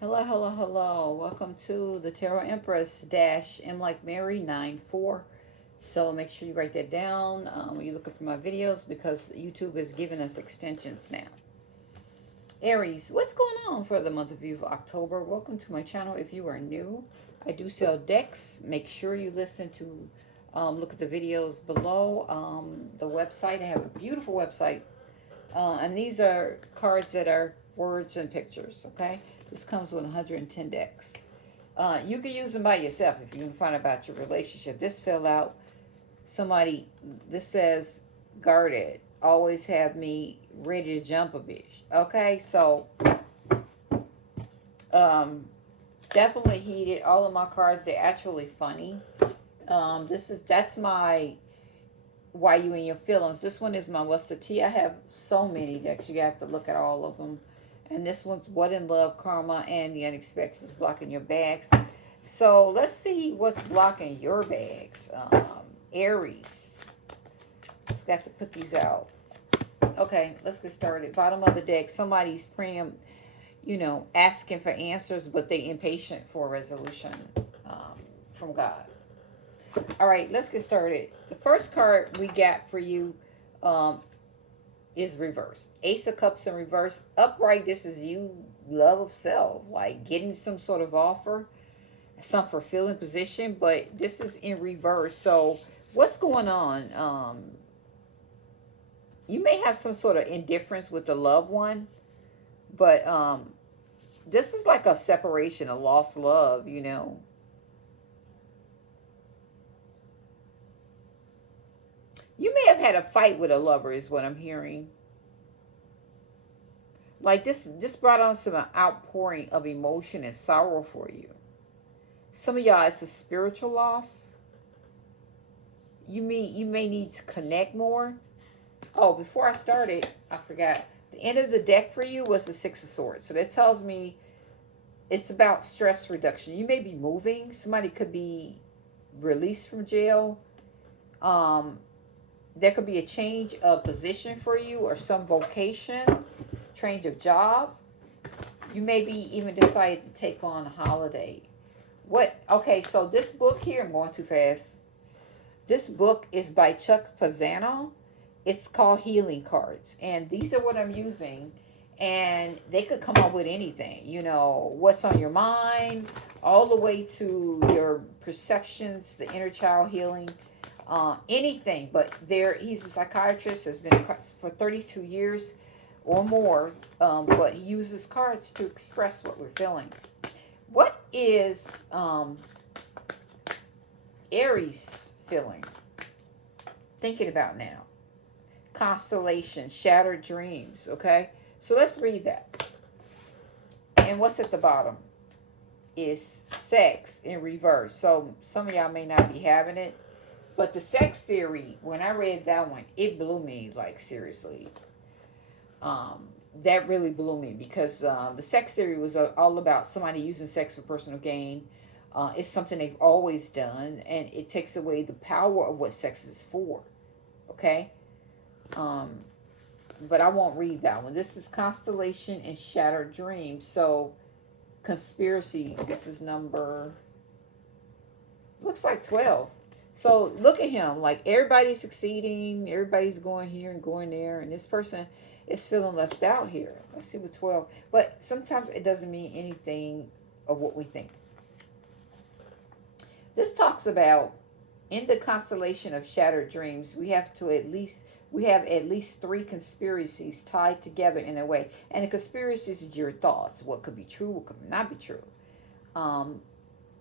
Hello, hello, hello. Welcome to the Tarot Empress dash M like Mary 94. So make sure you write that down when you're looking for my videos because YouTube is giving us extensions now. Aries, what's going on for the month of October? Welcome to my channel. If you are new, I do sell decks. Make sure you listen to look at the videos below. The website, I have a beautiful website. And these are cards that are words and pictures, okay? This comes with 110 decks. You can use them by yourself if you can find out about your relationship. This fill out this says, guarded, always have me ready to jump a bitch. Okay, so definitely heated. All of my cards, they're actually funny. That's my why you in your feelings. This one is my what's the tea. I have so many decks. You have to look at all of them. And this one's what in love, karma, and the unexpected is blocking your bags. So let's see what's blocking your bags. Aries. Got to put these out. Okay, let's get started. Bottom of the deck. Somebody's praying, asking for answers, but they impatient for a resolution from God. All right, let's get started. The first card we got for you is reverse. Ace of Cups in reverse. Upright, this is you, love of self, like getting some sort of offer, some fulfilling position, but this is in reverse. So what's going on? You may have some sort of indifference with the loved one, but this is like a separation, a lost love, You may have had a fight with a lover, is what I'm hearing. Like this brought on some outpouring of emotion and sorrow for you. Some of y'all, it's a spiritual loss. You may need to connect more. Oh, before I started, I forgot. The end of the deck for you was the Six of Swords. So that tells me it's about stress reduction. You may be moving. Somebody could be released from jail. There could be a change of position for you or some vocation, change of job. You may be even decided to take on a holiday. Okay, so this book here, I'm going too fast. This book is by Chuck Pizzano. It's called Healing Cards. And these are what I'm using. And they could come up with anything, what's on your mind, all the way to your perceptions, the inner child healing. Anything, but he's a psychiatrist, has been for 32 years or more, but he uses cards to express what we're feeling. What is Aries feeling, thinking about now? Constellation, shattered dreams, okay? So let's read that. And what's at the bottom is sex in reverse. So some of y'all may not be having it. But the sex theory, when I read that one, it blew me, like, seriously. That really blew me because the sex theory was all about somebody using sex for personal gain. It's something they've always done, and it takes away the power of what sex is for. Okay? But I won't read that one. This is Constellation and Shattered Dreams. So, conspiracy, this is number, looks like 12. So look at him, like everybody's succeeding, everybody's going here and going there, and this person is feeling left out here. Let's see what 12. But sometimes it doesn't mean anything of what we think. This talks about in the constellation of shattered dreams, we have at least 3 conspiracies tied together in a way. And the conspiracies is your thoughts, what could be true, what could not be true.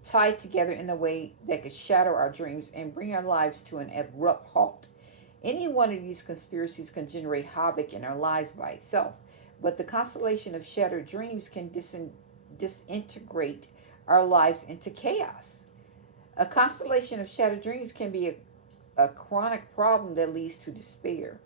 Tied together in a way that could shatter our dreams and bring our lives to an abrupt halt. Any one of these conspiracies can generate havoc in our lives by itself, but the constellation of shattered dreams can disintegrate our lives into chaos. A constellation of shattered dreams can be a chronic problem that leads to despair.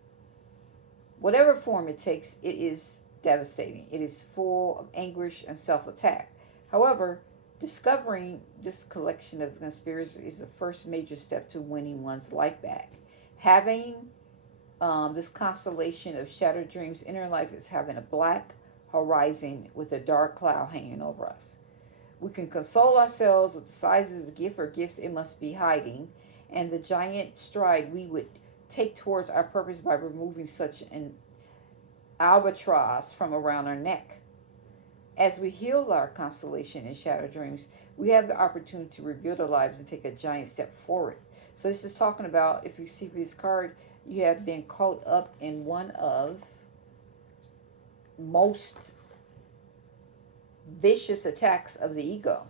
Whatever form it takes, it is devastating. It is full of anguish and self-attack. However, discovering this collection of conspiracies is the first major step to winning one's life back. Having this constellation of shattered dreams in our life is having a black horizon with a dark cloud hanging over us. We can console ourselves with the size of the gift or gifts it must be hiding, and the giant stride we would take towards our purpose by removing such an albatross from around our neck. As we heal our constellation and shadow dreams, we have the opportunity to rebuild our lives and take a giant step forward. So this is talking about, if you see this card, you have been caught up in one of most vicious attacks of the ego.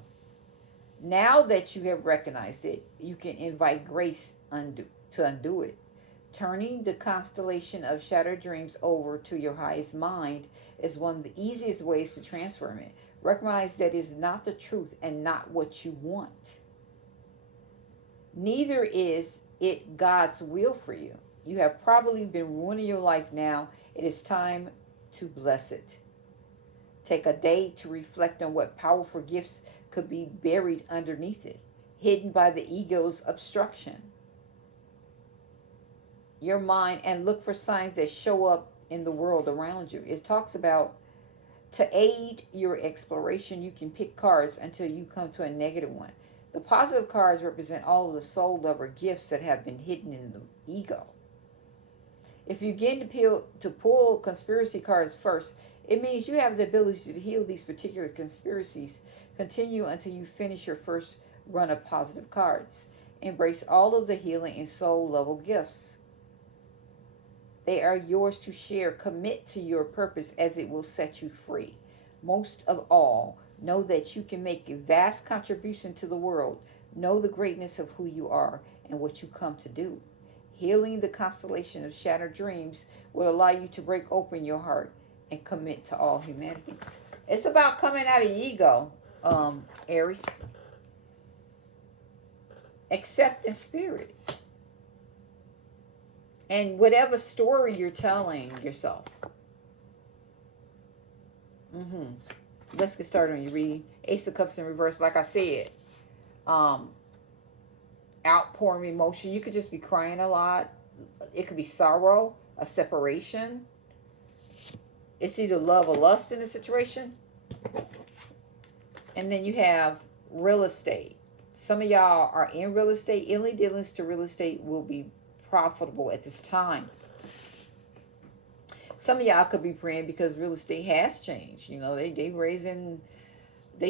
Now that you have recognized it, you can invite grace to undo it. Turning the constellation of shattered dreams over to your highest mind is one of the easiest ways to transform it. Recognize that it is not the truth and not what you want. Neither is it God's will for you. You have probably been ruining your life now. It is time to bless it. Take a day to reflect on what powerful gifts could be buried underneath it, hidden by the ego's obstruction. Your mind, and look for signs that show up in the world around you. It talks about, to aid your exploration, you can pick cards until you come to a negative one. The positive cards represent all of the soul lover gifts that have been hidden in the ego. If you begin to pull conspiracy cards first, it means you have the ability to heal these particular conspiracies. Continue until you finish your first run of positive cards. Embrace all of the healing and soul level gifts. They are yours to share. Commit to your purpose as it will set you free. Most of all, know that you can make a vast contribution to the world. Know the greatness of who you are and what you come to do. Healing the constellation of shattered dreams will allow you to break open your heart and commit to all humanity. It's about coming out of your ego, Aries. Accept in spirit. And whatever story you're telling yourself. Let's get started on your reading. Ace of Cups in reverse. Like I said, outpouring emotion. You could just be crying a lot. It could be sorrow, a separation. It's either love or lust in a situation. And then you have real estate. Some of y'all are in real estate. Any dealings to real estate will be profitable at this time. Some of y'all could be praying because real estate has changed. You know, they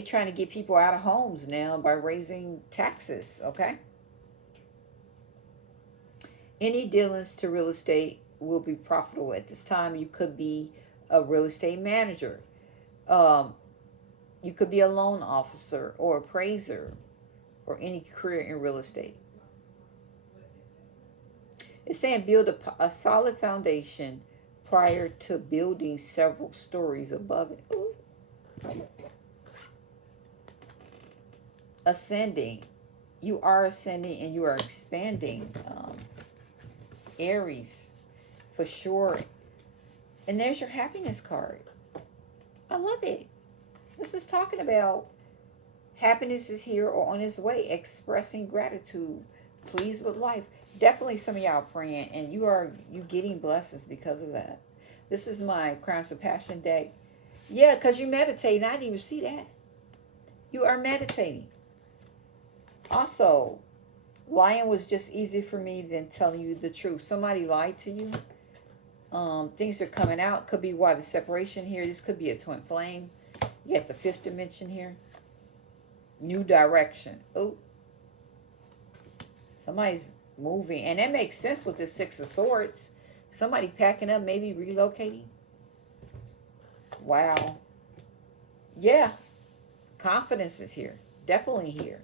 trying to get people out of homes now by raising taxes, okay? Any dealings to real estate will be profitable at this time. You could be a real estate manager. You could be a loan officer or appraiser or any career in real estate. It's saying build a solid foundation prior to building several stories above it. Ooh. Ascending. You are ascending and you are expanding. Aries, for sure. And there's your happiness card. I love it. This is talking about happiness is here or on its way. Expressing gratitude. Pleased with life. Definitely some of y'all praying and you getting blessings because of that. This is my Crowns of Passion deck. Yeah, because you meditate. I didn't even see that. You are meditating. Also, lying was just easier for me than telling you the truth. Somebody lied to you. Things are coming out. Could be why the separation here. This could be a twin flame. You got the fifth dimension here. New direction. Oh. Somebody's moving. And that makes sense with this Six of Swords. Somebody packing up, maybe relocating. Wow. Yeah. Confidence is here. Definitely here.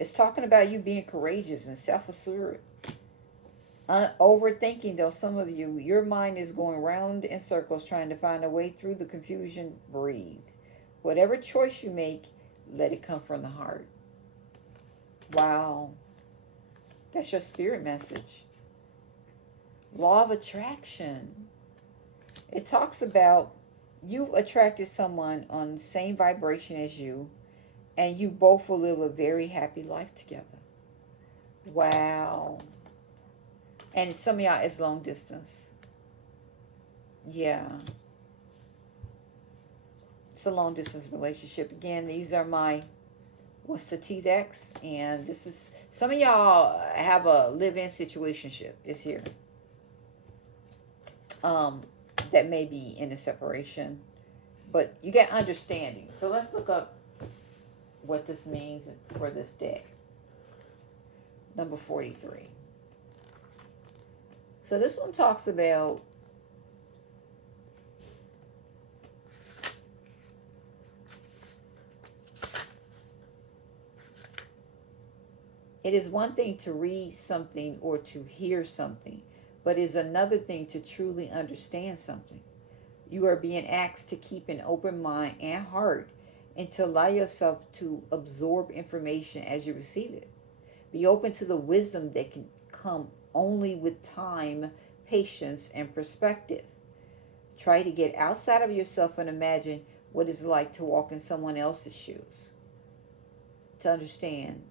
It's talking about you being courageous and self-assured. Overthinking, though, some of you, your mind is going round in circles trying to find a way through the confusion. Breathe. Whatever choice you make, let it come from the heart. Wow. That's your spirit message. Law of attraction. It talks about you've attracted someone on the same vibration as you, and you both will live a very happy life together. Wow. And some of y'all, it's long distance. Yeah. It's a long distance relationship. Again, these are my what's the T decks, and this is some of y'all have a live-in situationship is here. That may be in a separation, but you get understanding. So let's look up what this means for this deck. Number 43. So this one talks about it is one thing to read something or to hear something, but it is another thing to truly understand something. You are being asked to keep an open mind and heart and to allow yourself to absorb information as you receive it. Be open to the wisdom that can come only with time, patience, and perspective. Try to get outside of yourself and imagine what it's like to walk in someone else's shoes. To understand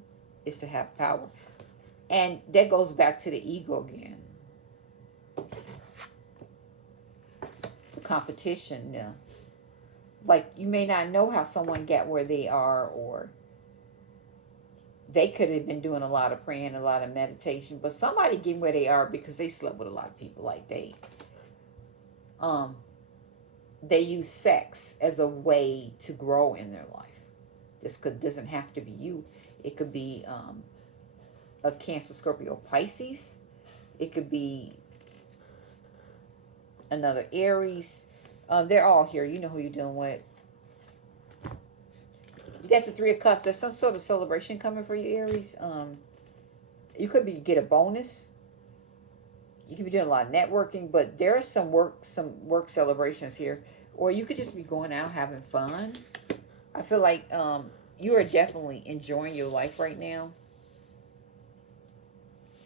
is to have power. And that goes back to the ego again. The competition. Like, you may not know how someone got where they are, or they could have been doing a lot of praying, a lot of meditation, but somebody getting where they are because they slept with a lot of people. Like they use sex as a way to grow in their life. This doesn't have to be you. It could be a Cancer, Scorpio, Pisces. It could be another Aries. They're all here. You know who you're dealing with. You got the Three of Cups. There's some sort of celebration coming for you, Aries. You could get a bonus. You could be doing a lot of networking, but there are some work celebrations here. Or you could just be going out having fun. I feel like you are definitely enjoying your life right now.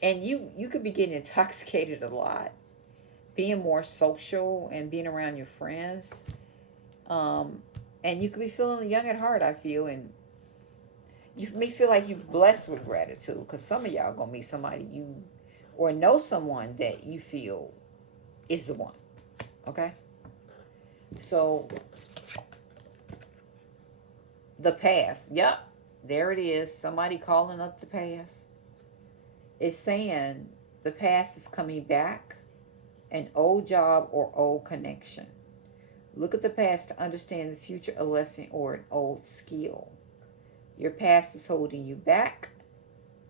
And you could be getting intoxicated a lot. Being more social and being around your friends. And you could be feeling young at heart, I feel. And you may feel like you're blessed with gratitude. Because some of y'all going to meet somebody or know someone that you feel is the one. Okay? So, the past. Yep. There it is. Somebody calling up the past. It's saying the past is coming back. An old job or old connection. Look at the past to understand the future, a lesson or an old skill. Your past is holding you back.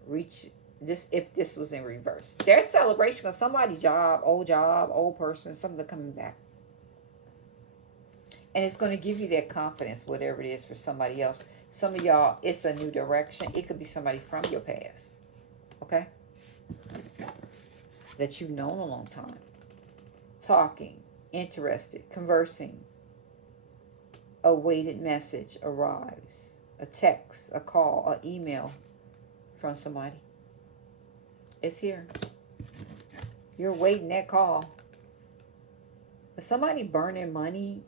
Reach this if this was in reverse. There's celebration of somebody's job, old person, something coming back. And it's going to give you that confidence, whatever it is for somebody else. Some of y'all, it's a new direction. It could be somebody from your past. Okay? That you've known a long time. Talking, interested, conversing. A weighted message arrives. A text, a call, an email from somebody. It's here. You're waiting that call. Is somebody burning money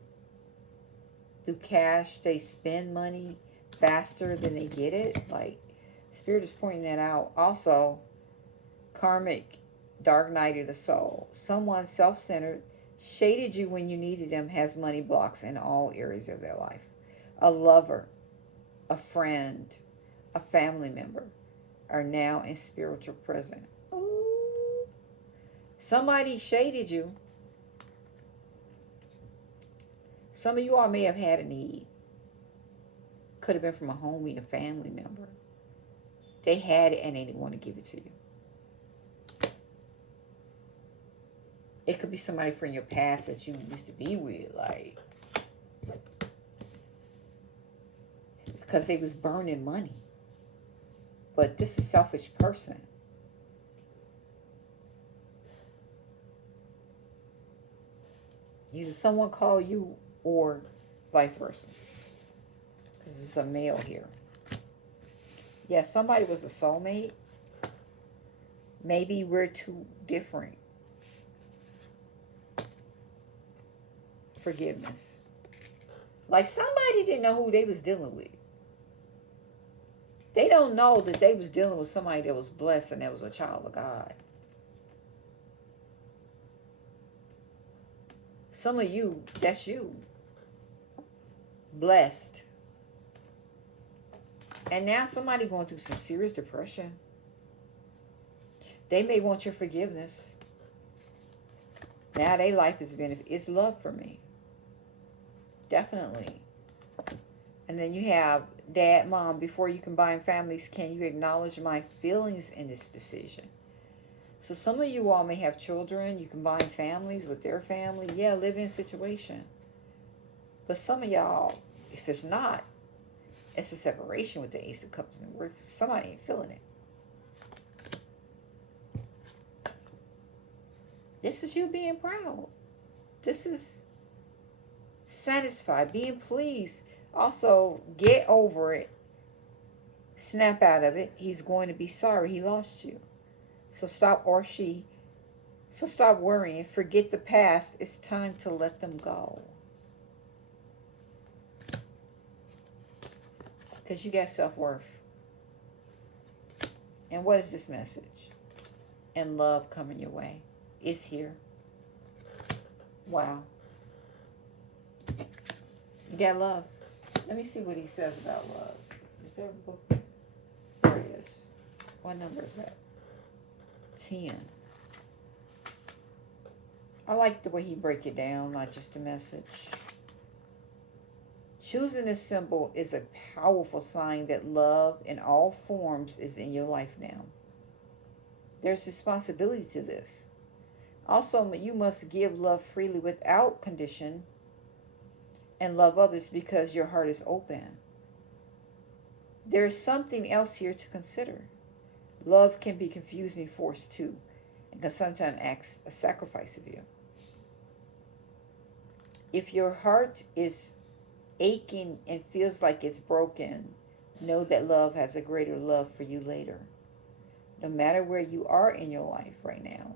through cash? They spend money faster than they get it. Like, Spirit is pointing that out. Also, karmic dark night of the soul. Someone self-centered, shaded you when you needed them, has money blocks in all areas of their life. A lover, a friend, a family member are now in spiritual prison. Ooh. Somebody shaded you. Some of you all may have had a need. Could have been from a homie, a family member. They had it and they didn't want to give it to you. It could be somebody from your past that you used to be with, like, because they was burning money. But this is a selfish person. Either someone call you or vice versa. Because it's a male here. Yeah, somebody was a soulmate. Maybe we're too different. Forgiveness. Like, somebody didn't know who they was dealing with. They don't know that they was dealing with somebody that was blessed and that was a child of God. Some of you, that's you. blessed. And now somebody going through some serious depression. They may want your forgiveness. Now their life has been, it's love for me. Definitely. And then you have dad, mom, before you combine families, can you acknowledge my feelings in this decision? So some of you all may have children, you combine families with their family. Yeah, live-in situation. But some of y'all, if it's not, it's a separation with the Ace of Cups. And somebody ain't feeling it. This is you being proud. This is satisfied, being pleased. Also, get over it. Snap out of it. He's going to be sorry he lost you. So stop, or she. So stop worrying. Forget the past. It's time to let them go. Because you got self-worth. And what is this message? And love coming your way. It's here. Wow. You got love. Let me see what he says about love. Is there a book? There it is. What number is that? 10. I like the way he break it down, not just a message. Choosing this symbol is a powerful sign that love in all forms is in your life now. There's responsibility to this. Also, you must give love freely without condition and love others because your heart is open. There is something else here to consider. Love can be confusing force too, and can sometimes act a sacrifice of you. If your heart is aching and feels like it's broken, know that love has a greater love for you later. No matter where you are in your life right now,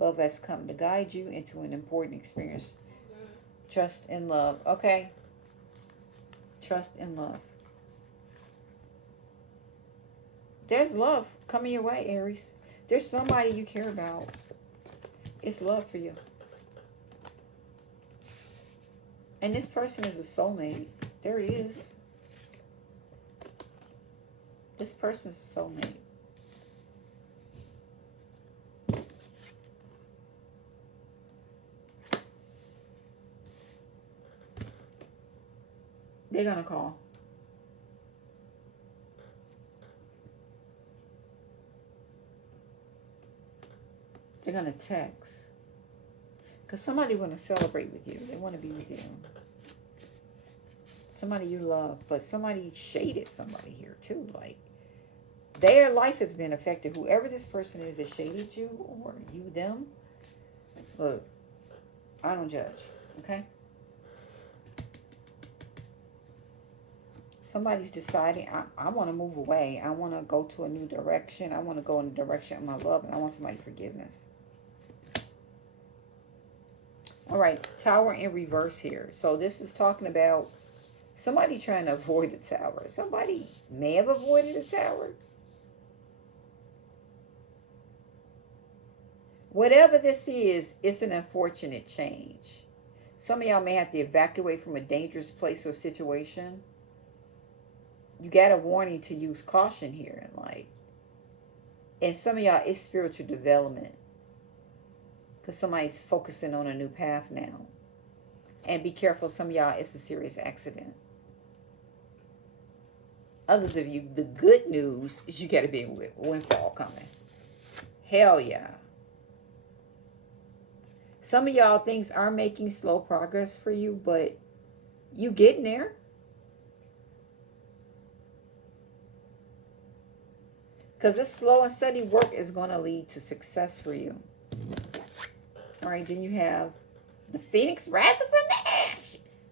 love has come to guide you into an important experience. Trust and love. Okay. Trust and love. There's love coming your way, Aries. There's somebody you care about. It's love for you. And this person is a soulmate. There it is. This person's a soulmate. They're going to call. They're going to text. Because somebody want to celebrate with you. They want to be with you. Somebody you love. But somebody shaded somebody here too. Like, their life has been affected. Whoever this person is that shaded you, or you, them. Look, I don't judge. Okay? Somebody's deciding, I want to move away. I want to go to a new direction. I want to go in the direction of my love. And I want somebody's forgiveness. All right. Tower in reverse here. So this is talking about somebody trying to avoid the tower. Somebody may have avoided the tower. Whatever this is, it's an unfortunate change. Some of y'all may have to evacuate from a dangerous place or situation. You got a warning to use caution here. And some of y'all, it's spiritual development. Because somebody's focusing on a new path now. And be careful, some of y'all, it's a serious accident. Others of you, the good news is you got a big windfall coming. Hell yeah. Some of y'all, things are making slow progress for you, but you getting there. Because this slow and steady work is going to lead to success for you. All right, then you have the phoenix rising from the ashes.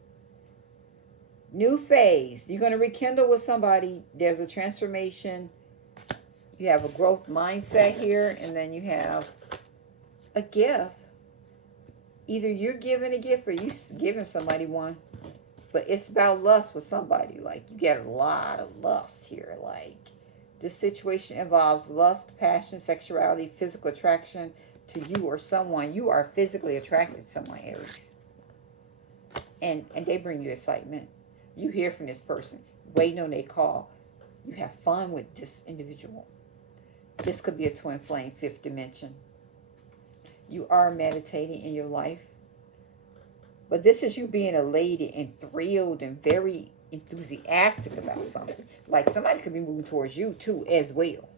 New phase. You're going to rekindle with somebody. There's a transformation. You have a growth mindset here. And then you have a gift. Either you're giving a gift or you're giving somebody one. But it's about lust for somebody. Like, you get a lot of lust here. Like, this situation involves lust, passion, sexuality, physical attraction to you or someone. You are physically attracted to someone, Aries. And they bring you excitement. You hear from this person, waiting on their call. You have fun with this individual. This could be a twin flame, fifth dimension. You are meditating in your life. But this is you being elated and thrilled and very enthusiastic about something. Like somebody could be moving towards you too as well.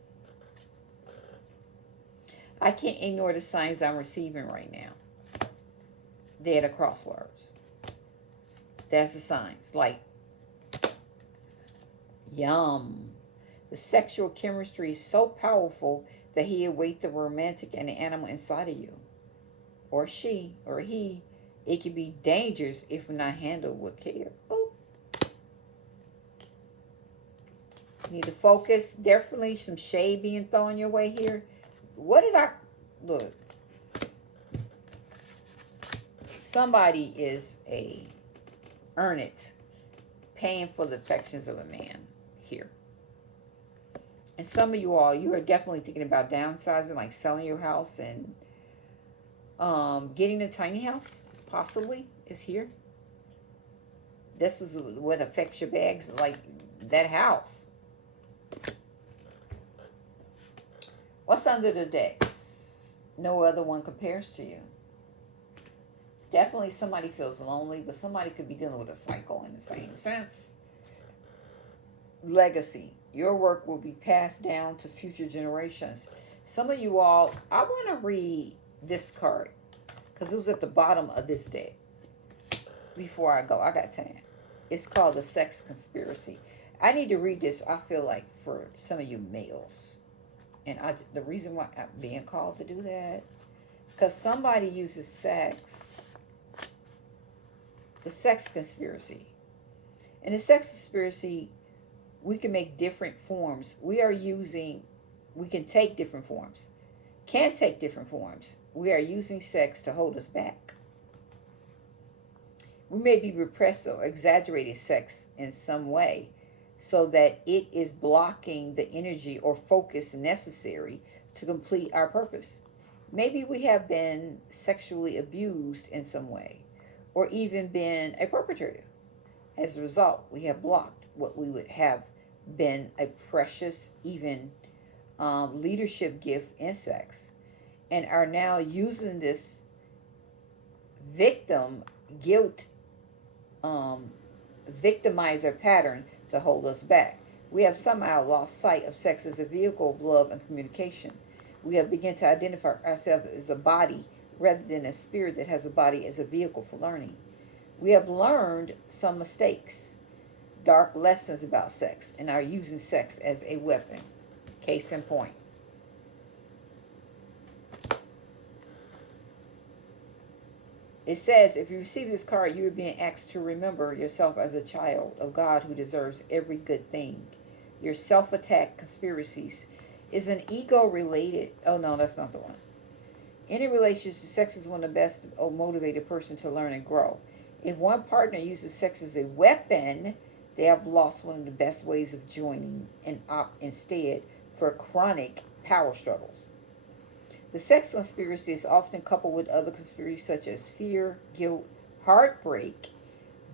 I can't ignore the signs I'm receiving right now. They're the crosswords. That's the signs. Like, yum. The sexual chemistry is so powerful that he awaits the romantic and the animal inside of you. Or she, or he. It can be dangerous if not handled with care. Oh. You need to focus. Definitely some shade being thrown your way here. What did I... Look. Somebody is a earn it, paying for the affections of a man here. And some of you all, you are definitely thinking about downsizing, like selling your house and getting a tiny house, possibly, is here. This is what affects your bags, like that house. What's under the decks? No other one compares to you. Definitely somebody feels lonely, but somebody could be dealing with a cycle in the same sense. Legacy. Your work will be passed down to future generations. Some of you all, I want to read this card because it was at the bottom of this deck. Before I go, I got time. It's called the Sex Conspiracy. I need to read this, I feel like, for some of you males. And the reason why I'm being called to do that, because somebody uses sex. The Sex Conspiracy. In the Sex Conspiracy, we can make different forms. We can take different forms. Can take different forms. We are using sex to hold us back. We may be repressed or exaggerated sex in some way so that it is blocking the energy or focus necessary to complete our purpose. Maybe we have been sexually abused in some way or even been a perpetrator. As a result, we have blocked what we would have been a precious, even leadership gift in sex, and are now using this victim guilt victimizer pattern to hold us back. We have somehow lost sight of sex as a vehicle of love and communication. We have begun to identify ourselves as a body rather than a spirit that has a body as a vehicle for learning. We have learned some mistakes, dark lessons about sex, and are using sex as a weapon. Case in point. It says, if you receive this card, you are being asked to remember yourself as a child of God who deserves every good thing. Your self-attack conspiracies is an ego-related... Oh, no, that's not the one. In a relationship, sex is one of the best motivated person to learn and grow. If one partner uses sex as a weapon, they have lost one of the best ways of joining and opt instead for chronic power struggles. The sex conspiracy is often coupled with other conspiracies such as fear, guilt, heartbreak,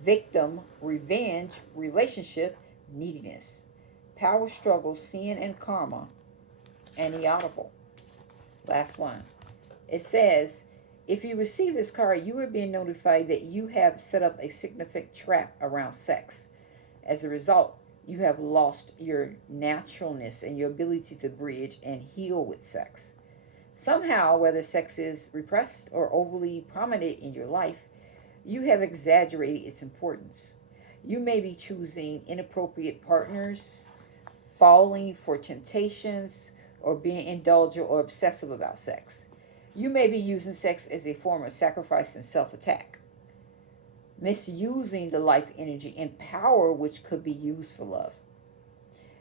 victim, revenge, relationship, neediness, power struggle, sin and karma, and the audible. Last one. It says, if you receive this card, you are being notified that you have set up a significant trap around sex. As a result, you have lost your naturalness and your ability to bridge and heal with sex. Somehow, whether sex is repressed or overly prominent in your life, you have exaggerated its importance. You may be choosing inappropriate partners, falling for temptations, or being indulgent or obsessive about sex. You may be using sex as a form of sacrifice and self-attack, misusing the life energy and power which could be used for love.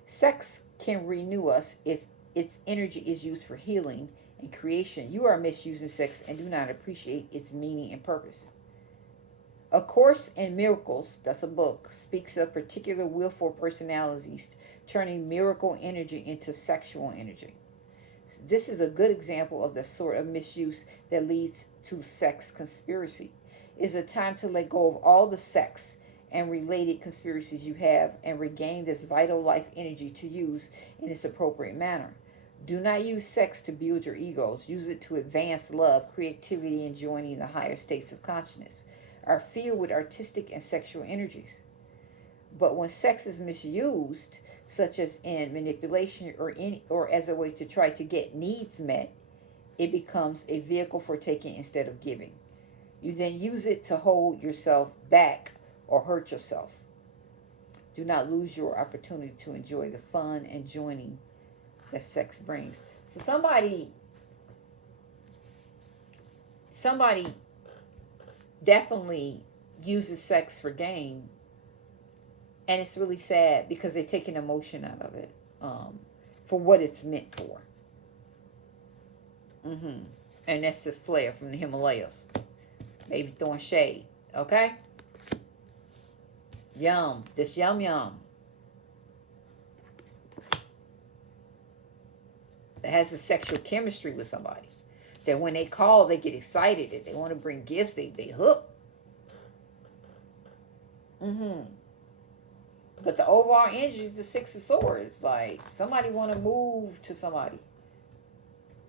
Sex can renew us if its energy is used for healing and creation. You are misusing sex and do not appreciate its meaning and purpose. A Course in Miracles, that's a book, speaks of particular willful personalities turning miracle energy into sexual energy. This is a good example of the sort of misuse that leads to sex conspiracy. It's a time to let go of all the sex and related conspiracies you have and regain this vital life energy to use in its appropriate manner. Do not use sex to build your egos. Use it to advance love, creativity, and joining the higher states of consciousness. Are filled with artistic and sexual energies. But when sex is misused, such as in manipulation or as a way to try to get needs met, it becomes a vehicle for taking instead of giving. You then use it to hold yourself back or hurt yourself. Do not lose your opportunity to enjoy the fun and joining that sex brings. So somebody definitely uses sex for gain, and it's really sad because they take an emotion out of it for what it's meant for. And that's this player from the Himalayas, maybe throwing shade. Okay, yum, this yum yum that has a sexual chemistry with somebody, that when they call, they get excited, that they want to bring gifts, they hook. But the overall energy is the Six of Swords. Like, somebody want to move to somebody.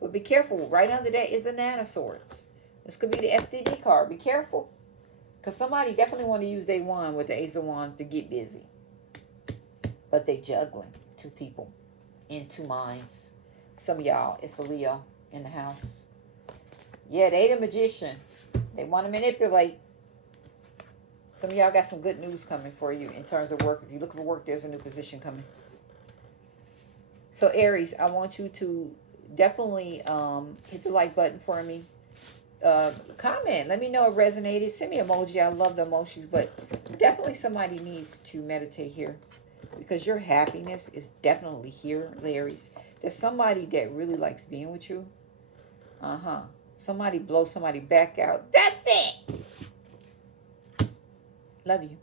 But be careful. Right under that is the Nine of Swords. This could be the STD card. Be careful. Because somebody definitely want to use their wand with the Ace of Wands to get busy. But they juggling two people in two minds. Some of y'all, it's a Leo in the house. Yeah, they the magician. They want to manipulate. Some of y'all got some good news coming for you in terms of work. If you're looking for work, there's a new position coming. So Aries, I want you to definitely hit the like button for me. Comment. Let me know it resonated. Send me emoji. I love the emojis. But definitely somebody needs to meditate here. Because your happiness is definitely here, Aries. There's somebody that really likes being with you. Somebody blow somebody back out. That's it. Love you.